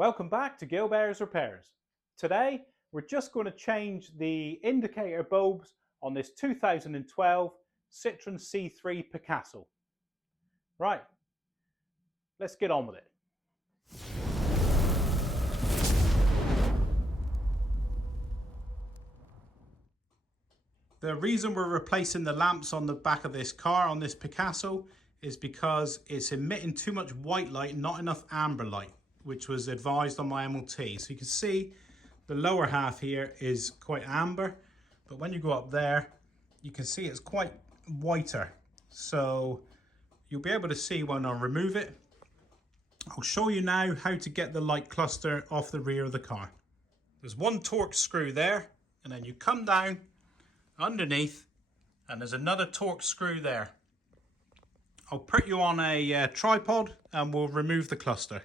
Welcome back to Gilbert's Repairs. Today we're just going to change the indicator bulbs on this 2012 Citroen C3 Picasso. Right, let's get on with it. The reason we're replacing the lamps on the back of this car, on this Picasso, is because it's emitting too much white light, not enough amber light, which was advised on my MOT. So you can see the lower half here is quite amber, but when you go up there, you can see it's quite whiter. So you'll be able to see when I remove it. I'll show you now how to get the light cluster off the rear of the car. There's one Torx screw there, and then you come down underneath, and there's another Torx screw there. I'll put you on a tripod and we'll remove the cluster.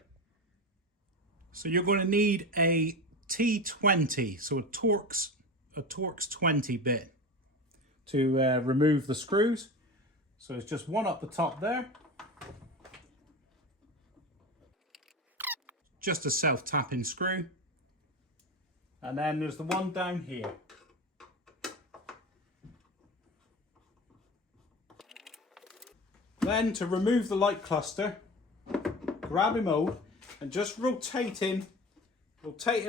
So you're going to need a T20, so a Torx 20 bit to remove the screws. So it's just one up the top there. Just a self-tapping screw. And then there's the one down here. Then to remove the light cluster, grab him over and just rotate him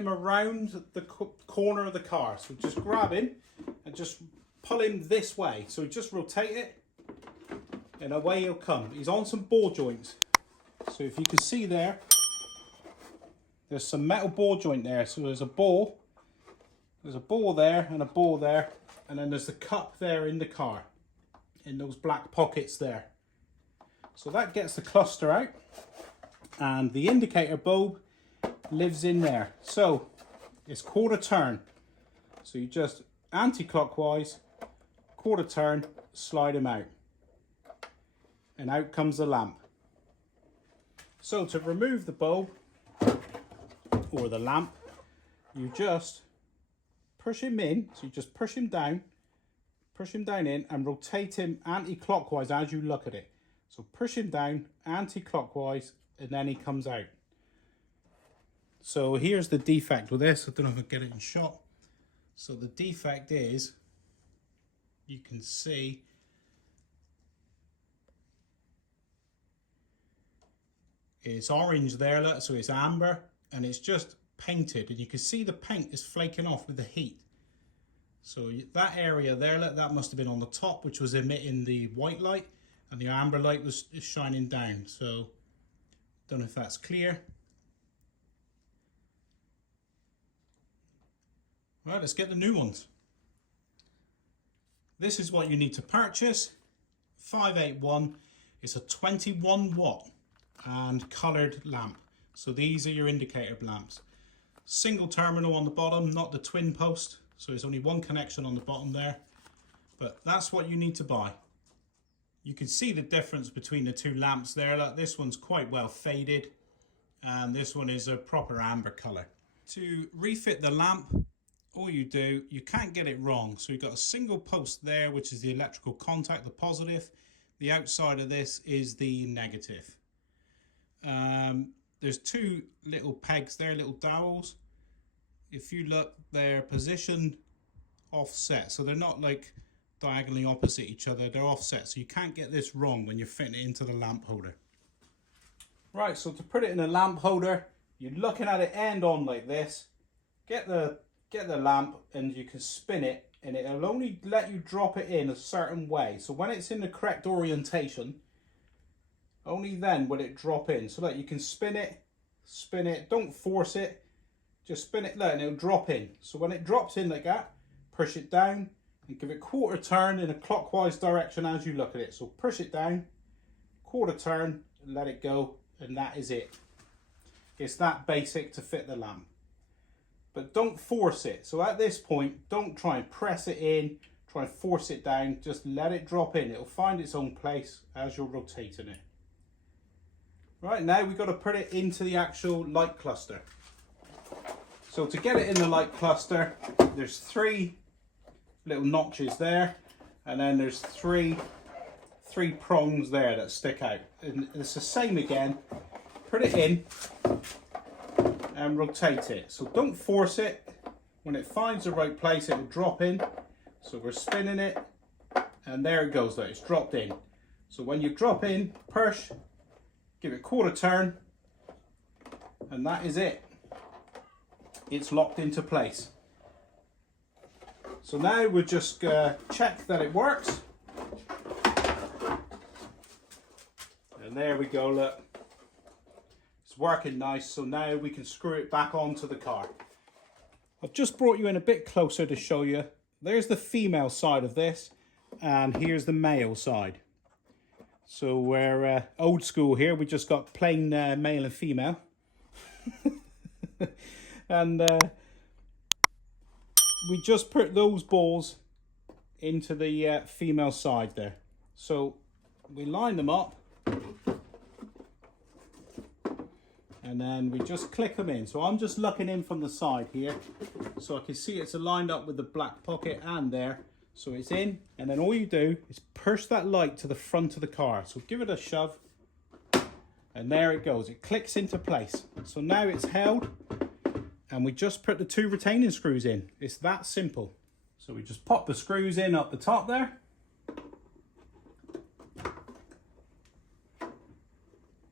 around the corner of the car. So just grab him and just pull him this way. So just rotate it and away he'll come. He's on some ball joints. So if you can see there, there's some metal ball joint there. So there's a ball there and a ball there. And then there's the cup there in the car, in those black pockets there. So that gets the cluster out, and the indicator bulb lives in there. So it's quarter turn. So you just anti-clockwise, quarter turn, slide him out. And out comes the lamp. So to remove the bulb or the lamp, you just push him in. So you just push him down in and rotate him anti-clockwise as you look at it. So push him down anti-clockwise and then he comes out. So here's the defect with this. I don't know if I can get it in shot. So the defect is, you can see it's orange there, look, so it's amber and it's just painted, and you can see the paint is flaking off with the heat. So that area there, look, that must have been on the top, which was emitting the white light, and the amber light was shining down. So don't know if that's clear. Right, let's get the new ones. This is what you need to purchase. 581. It's a 21 watt and coloured lamp. So these are your indicator lamps. Single terminal on the bottom, not the twin post. So there's only one connection on the bottom there. But that's what you need to buy. You can see the difference between the two lamps there. Like, this one's quite well faded and this one is a proper amber colour. To refit the lamp, all you do, you can't get it wrong. So you've got a single post there, which is the electrical contact, the positive. The outside of this is the negative. There's two little pegs there, little dowels. If you look, they're positioned offset. So they're not like diagonally opposite each other, they're offset, so you can't get this wrong when you're fitting it into the lamp holder. Right, so to put it in a lamp holder, you're looking at it end on like this. Get the lamp and you can spin it, and it'll only let you drop it in a certain way. So when it's in the correct orientation, only then will it drop in. So that you can spin it, don't force it, just spin it, and it'll drop in. So when it drops in like that, push it down and give it quarter turn in a clockwise direction as you look at it. So push it down, quarter turn, and let it go, and that is it. It's that basic to fit the lamp. But don't force it. So at this point, don't try and press it in, try and force it down, just let it drop in. It'll find its own place as you're rotating it. Right, now we've got to put it into the actual light cluster. So to get it in the light cluster, there's three little notches there, and then there's three prongs there that stick out, and it's the same again. Put it in and rotate it. So don't force it. When it finds the right place, it will drop in. So we're spinning it, and there it goes. It's dropped in. So when you drop in, push, give it a quarter turn, and that is it. It's locked into place. So now we'll just check that it works. And there we go, look. It's working nice, so now we can screw it back onto the car. I've just brought you in a bit closer to show you. There's the female side of this, and here's the male side. So we're old school here. We just got plain male and female. And we just put those balls into the female side there. So we line them up, and then we just click them in. So I'm just looking in from the side here, so I can see it's aligned up with the black pocket and there. So it's in, and then all you do is push that light to the front of the car. So give it a shove, and there it goes. It clicks into place. So now it's held, and we just put the 2 retaining screws in. It's that simple. So we just pop the screws in up the top there.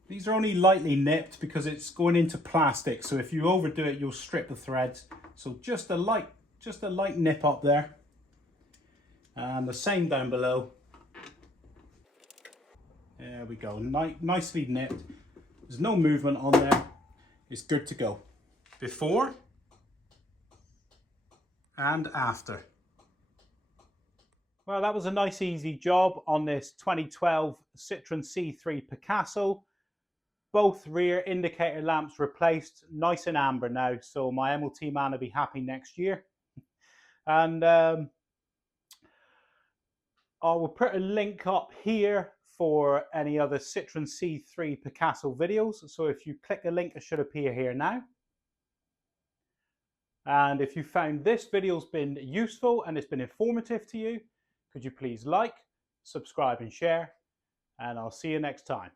These are only lightly nipped because it's going into plastic. So if you overdo it, you'll strip the threads. So just a light nip up there. And the same down below. There we go, nicely nipped. There's no movement on there. It's good to go. Before and after. Well, that was a nice easy job on this 2012 Citroen C3 Picasso. Both rear indicator lamps replaced, nice and amber now, so my MOT man will be happy next year. And I will put a link up here for any other Citroen C3 Picasso videos. So if you click the link, it should appear here now. And if you found this video's been useful and it's been informative to you, could you please like, subscribe and share, and I'll see you next time.